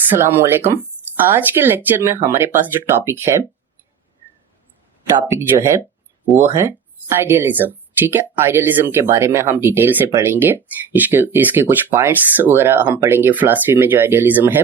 अस्सलामुअलैकुम। आज के लेक्चर में हमारे पास जो टॉपिक जो है वो है आइडियलिज्म। ठीक है, आइडियलिज्म के बारे में हम डिटेल से पढ़ेंगे। इसके कुछ पॉइंट्स वगैरह हम पढ़ेंगे फिलॉसफी में जो आइडियलिज्म है,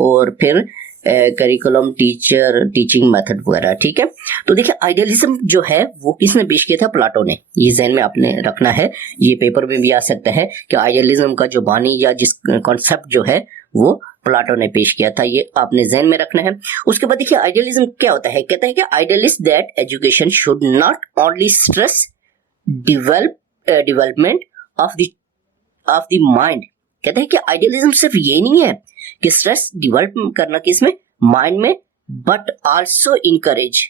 और फिर करिकुलम, टीचिंग मेथड वगैरह। ठीक है, तो देखिए आइडियलिज्म जो है वो किसने पेश किया था? प्लाटो ने। ये ज़हन में आपने रखना है, ये पेपर में भी आ सकता है कि आइडियलिज्म का जो बानी या जिस कॉन्सेप्ट जो है वो प्लाटो ने पेश किया था, ये आपने ज़हन में रखना है। उसके बाद देखिए आइडियलिज्म क्या होता है। कहता है कि idealist that education should not only stress development of the mind. कहते हैं कि आइडियलिज्म सिर्फ ये नहीं है कि स्ट्रेस डेवलप करना किसमें, माइंड में, बट आल्सो इनकरेज,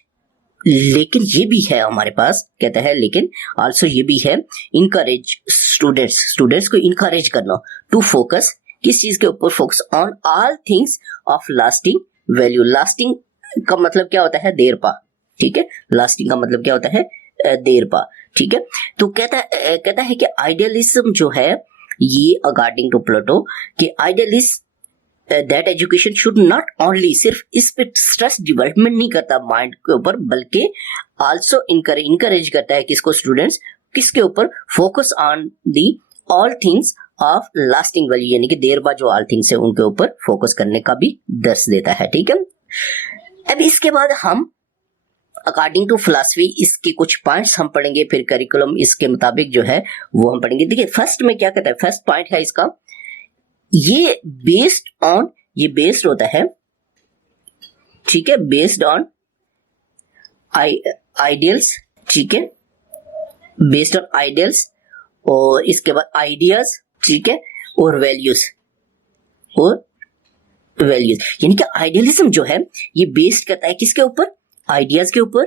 लेकिन ये भी है हमारे पास, कहता है लेकिन आल्सो ये भी है इनकरेज स्टूडेंट्स को इनकरेज करना टू फोकस, किस चीज के ऊपर? Focus on all things of lasting value. Lasting का मतलब क्या होता है? देर पा। ठीक है, लास्टिंग का मतलब क्या होता है? देर पा। ठीक है, तो कहता है कि आइडियलिज्म जो है ये अकॉर्डिंग टू प्लेटो कि idealist that education should not only, सिर्फ इस पे स्ट्रेस डेवलपमेंट नहीं करता माइंड के ऊपर, बल्कि आल्सो इनकरेज करता है किसको? स्टूडेंट्स किसके ऊपर? Focus on the all things of lasting value, यानी कि देर बाद जो ऑल थिंग्स है उनके ऊपर फोकस करने का भी दर्श देता है। ठीक है, अब इसके बाद हम अकॉर्डिंग टू फिलॉसफी इसके कुछ पॉइंट्स हम पढ़ेंगे, फिर करिकुलम इसके मुताबिक जो है वो हम पढ़ेंगे। देखिए फर्स्ट में क्या कहता है, फर्स्ट पॉइंट है इसका, ये बेस्ड होता है, ठीक है, बेस्ड ऑन आइडियल्स। ठीक है, बेस्ड ऑन आइडियल्स, और इसके बाद आइडियाज, ठीक है, और वैल्यूज यानी कि आइडियलिज्म जो है ये बेस्ड करता है किसके ऊपर? आइडियाज के ऊपर,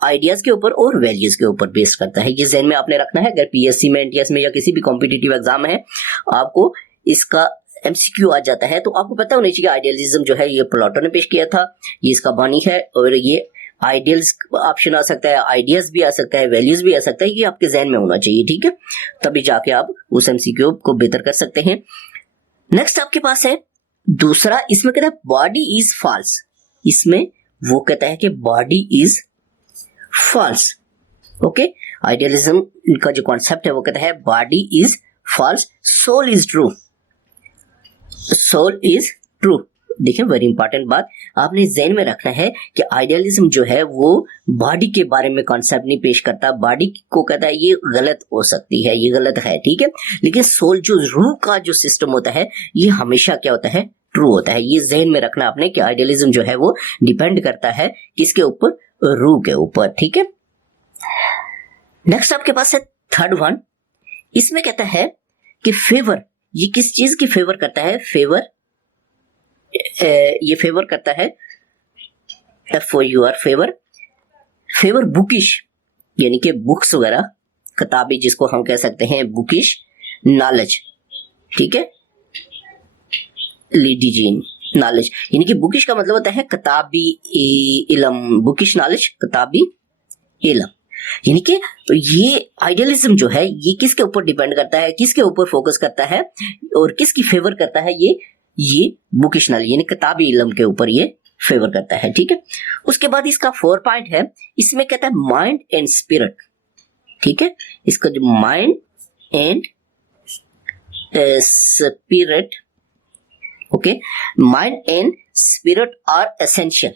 आइडियाज के ऊपर और वैल्यूज के ऊपर बेस्ड करता है। ये ज़हन में आपने रखना है। अगर पीएससी में, एनटीएस में या किसी भी कॉम्पिटिटिव एग्जाम है, आपको इसका एमसीक्यू आ जाता है, तो आपको पता होना चाहिए आइडियलिज्म जो है ये प्लेटो ने पेश किया था, ये इसका बानी है, और ये आइडियल्स ऑप्शन आ सकता है, आइडियाज भी आ सकता है, वैल्यूज भी आ सकता है, ये आपके जहन में होना चाहिए। ठीक है, तभी जाके आप उस एमसीक्यू को बेहतर कर सकते हैं। नेक्स्ट आपके पास है दूसरा, इसमें कहता है बॉडी इज फॉल्स। इसमें वो कहता है कि body is false. Okay, idealism का जो कॉन्सेप्ट है वो कहता है body is false, soul is true. Soul is true. देखिए वेरी इंपॉर्टेंट बात आपने ज़हन में रखना है कि आइडियलिज्म जो है वो बॉडी के बारे में कॉन्सेप्ट नहीं पेश करता। बॉडी को कहता है ये गलत हो सकती है, ये गलत है, ठीक है, लेकिन सोल जो रूह का जो सिस्टम होता है ये हमेशा क्या होता है? ट्रू होता है। ये ज़हन में रखना आपने कि आइडियलिज्म जो है वो डिपेंड करता है किसके ऊपर? रूह के ऊपर। ठीक है, नेक्स्ट आपके पास है थर्ड वन। इसमें कहता है कि फेवर, ये किस चीज की फेवर करता है? फेवर, ये फेवर करता है FOUR, फेवर बुकिश, यानी कि बुक्स वगैरह, किताबें जिसको हम कह सकते हैं बुकिश नॉलेज। ठीक है, लीडीजीन नॉलेज, यानी कि बुकिश का मतलब होता है किताबी इल्म, बुकिश नॉलेज किताबी इल्म, यानी कि ये आइडियलिज्म जो है ये किसके ऊपर डिपेंड करता है, किसके ऊपर फोकस करता है और किसकी फेवर करता है? ये बुकिश नॉलेज यानी किताबी इल्म के ऊपर ये फेवर करता है। ठीक है, उसके बाद इसका 4 पॉइंट है, इसमें कहता है माइंड एंड स्पिरिट। ठीक है, इसका जो mind and spirit, okay, mind and spirit are essential.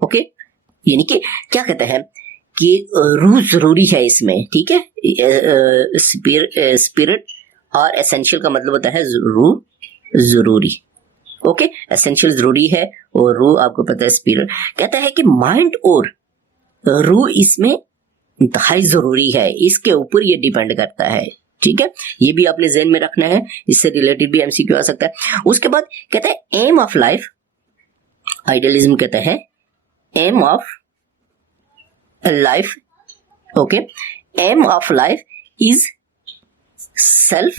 Okay, यानी कि क्या कहता है कि रूह जरूरी है इसमें। ठीक है, स्पिरिट और एसेंशियल का मतलब होता है रूह जरूरी। ओके, एसेंशियल जरूरी है और रूह आपको पता है स्पिरिट। कहता है कि माइंड और रूह इसमें इंतहाई जरूरी है, इसके ऊपर ये डिपेंड करता है। ठीक है, ये भी आपने ज़हन में रखना है, इससे रिलेटेड भी एमसीक्यू आ सकता है। उसके बाद कहता है एम ऑफ लाइफ, आइडियलिज्म कहता है aim of life, okay, aim of life is self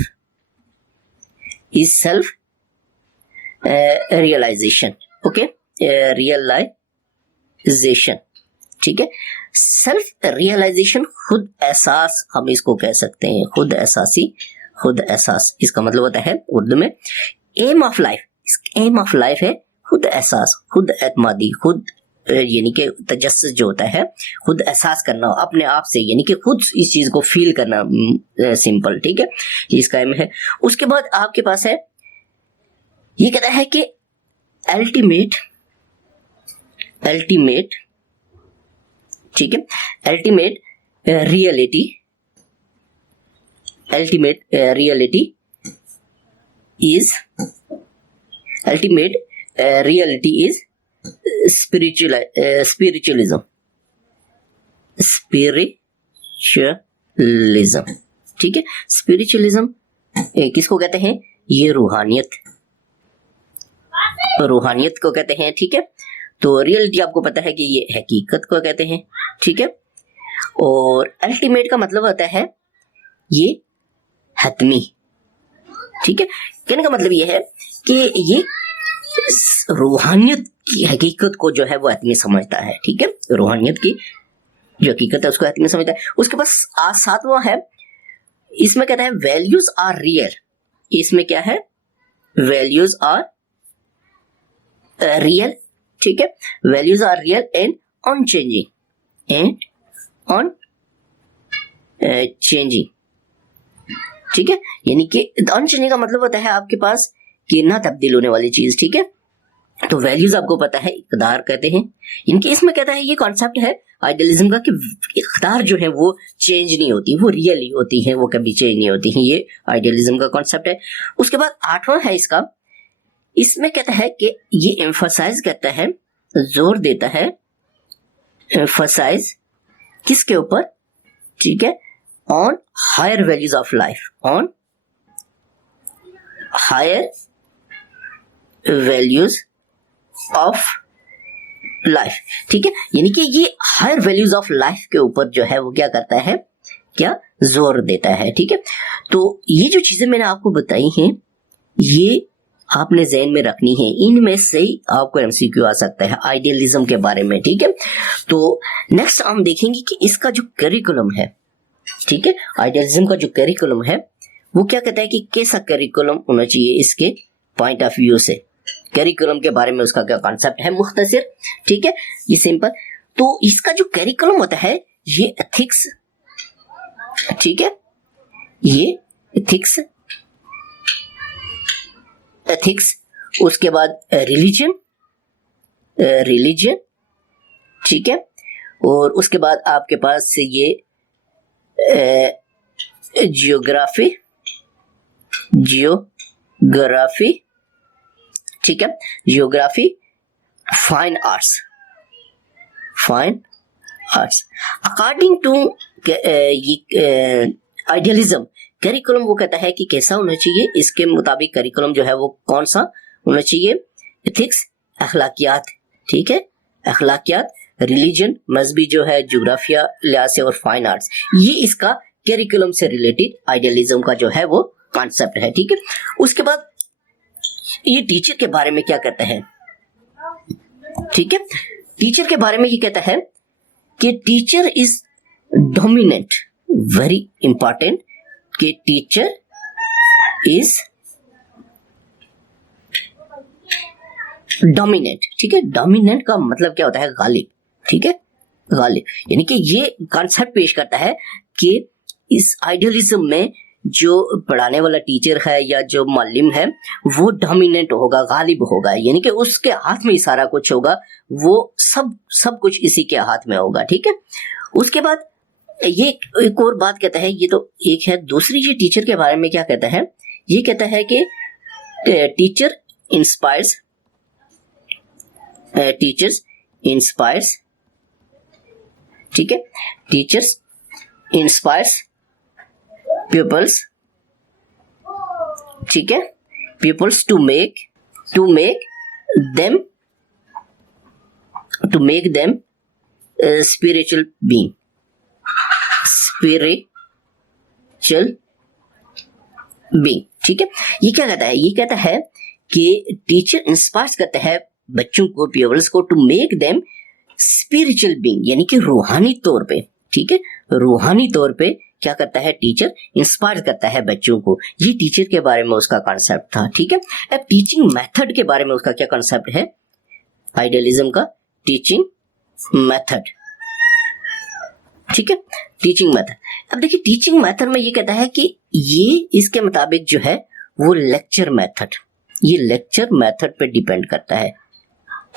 realization. Okay, realization. ठीक है, सेल्फ रियलाइजेशन, खुद एहसास हम इसको कह सकते हैं, खुद एहसासी खुद एहसास, इसका मतलब होता है उर्दू में aim of life. Aim of life है खुद एहसास, खुद एतमादी, खुद यानी कि तजस्सुस जो होता है, खुद एहसास करना अपने आप से, यानी कि खुद इस चीज को फील करना, सिंपल, ठीक है, ये इसका एम है। उसके बाद आपके पास है, ये कहता है कि अल्टीमेट, ठीक है, अल्टीमेट रियलिटी इज spiritualism, ठीक है। स्पिरिचुअलिज्म किसको कहते हैं? ये रूहानियत को कहते हैं, ठीक है। तो रियलिटी आपको पता है कि ये हकीकत को कहते हैं, ठीक है। और अल्टीमेट का मतलब होता है ये हतमी, ठीक है। कहने का मतलब ये है कि ये रूहानियत की हकीकत को जो है वो हतमी समझता है, ठीक है। रूहानियत की जो हकीकत है उसको हतमी समझता है। उसके पास सातवां है, इसमें कहता है वैल्यूज आर रियल। इसमें क्या है? वैल्यूज आर रियल, ठीक है। Values are real and unchanging, ठीक है। यानी कि अनचेंजिंग का मतलब होता है आपके पास कि ना तब्दील होने वाली चीज, ठीक है। तो वैल्यूज आपको पता है इक़्तिदार कहते हैं। इनके इसमें कहता है ये कॉन्सेप्ट है आइडियलिज्म का कि इक़्तिदार जो है वो चेंज नहीं होती, वो रियल ही होती है, वो कभी चेंज नहीं होती है। ये आइडियलिज्म का कॉन्सेप्ट है। उसके बाद आठवां है इसका, इसमें कहता है कि ये एम्फसाइज करता है, जोर देता है, एम्फसाइज किसके ऊपर? ठीक है, on higher values of life, on higher values of life, ठीक है। यानी कि ये हायर वैल्यूज ऑफ लाइफ के ऊपर जो है वो क्या करता है, क्या जोर देता है, ठीक है। तो ये जो चीजें मैंने आपको बताई हैं ये आपने ज़हन में रखनी है, इनमें से ही आपको एमसीक्यू आ सकता है आइडियलिज्म के बारे में, ठीक है। तो नेक्स्ट हम देखेंगे कि इसका जो करिकुलम है, ठीक है, आइडियलिज्म का जो करिकुलम है वो क्या कहता है कि कैसा करिकुलम होना चाहिए इसके पॉइंट ऑफ व्यू से। करिकुलम के बारे में उसका क्या कॉन्सेप्ट है मुख्तसर, ठीक है, ये सिंपल। तो इसका जो करिकुलम होता है ये एथिक्स, ठीक है, ये एथिक्स, उसके बाद रिलीजन, ठीक है, और उसके बाद आपके पास ये जियोग्राफी, ठीक है, geography, fine arts. According to idealism curriculum वो कहता है कि कैसा होना चाहिए, इसके मुताबिक करिकुलम जो है वो कौन सा होना चाहिए? एथिक्स, अखलाकियात, ठीक है, अखलाकियात, रिलीजन, मजहबी जो है, ज्योग्राफिया लिहाज से, और फाइन आर्ट्स। ये इसका करिकुलम से रिलेटेड आइडियलिज्म का जो है वो कॉन्सेप्ट है, ठीक है। उसके बाद ये टीचर के बारे में क्या कहता है, ठीक है, टीचर के बारे में ये कहता है कि teacher is dominant, very important, कि टीचर इज डोमिनेंट, ठीक है। डोमिनेंट का मतलब क्या होता है? गालिब, ठीक है, गालिब। यानी कि ये कॉन्सेप्ट पेश करता है कि इस आइडियलिज्म में जो पढ़ाने वाला टीचर है या जो मालिम है वो डोमिनेंट होगा, गालिब होगा, यानी कि उसके हाथ में ही सारा कुछ होगा, वो सब कुछ इसी के हाथ में होगा, ठीक है। उसके बाद ये एक और बात कहता है, ये तो एक है, दूसरी ये टीचर के बारे में क्या कहता है, ये कहता है कि टीचर्स इंस्पायर्स, ठीक है, टीचर्स इंस्पायर्स pupils, ठीक है, pupils to make them spiritual being, ठीक है। ये क्या कहता है? ये कहता है कि टीचर इंस्पायर करता है बच्चों को, pupils को, to make them spiritual being, यानी कि रूहानी तौर पे, ठीक है, रूहानी तौर पे क्या करता है, टीचर इंस्पायर करता है बच्चों को। ये टीचर के बारे में उसका कॉन्सेप्ट था, ठीक है। अब टीचिंग मेथड के बारे में उसका क्या कॉन्सेप्ट है, आइडियलिज्म का टीचिंग मेथड, ठीक है, टीचिंग मेथड। अब देखिए टीचिंग मेथड में ये कहता है कि ये इसके मुताबिक जो है वो लेक्चर मेथड, ये लेक्चर मेथड पे डिपेंड करता है,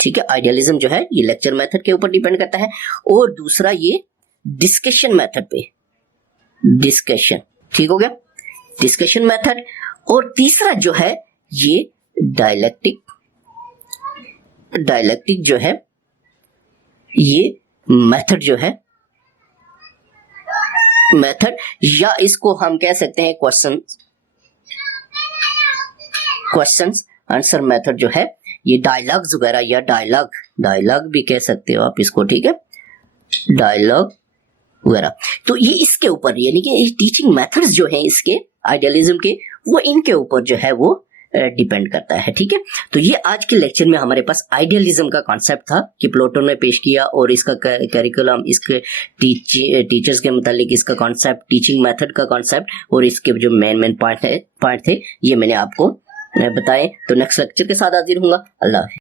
ठीक है। आइडियलिज्म जो है ये लेक्चर मेथड के ऊपर डिपेंड करता है, और दूसरा ये डिस्कशन मेथड पे, डिस्कशन, ठीक हो गया, डिस्कशन मेथड। और तीसरा जो है ये डायलेक्टिक, डायलेक्टिक जो है ये मेथड जो है, मेथड, या इसको हम कह सकते हैं क्वेश्चंस आंसर मेथड जो है, ये डायलॉग्स वगैरह, या डायलॉग भी कह सकते हो आप इसको, ठीक है, डायलॉग वगैरह। तो ये इसके ऊपर, यानी कि टीचिंग मेथड्स जो हैं इसके आइडियलिज्म के, वो इनके ऊपर जो है वो डिपेंड करता है, ठीक है। तो ये आज के लेक्चर में हमारे पास आइडियलिज्म का कॉन्सेप्ट था कि प्लेटो ने पेश किया, और इसका करिकुलम, इसके टीचर्स के मुतालिक इसका कॉन्सेप्ट, टीचिंग मेथड का कॉन्सेप्ट, और इसके जो मेन पॉइंट थे ये मैंने आपको बताए। तो नेक्स्ट लेक्चर के साथ हाजिर हूंगा। अल्लाह हाफिज़।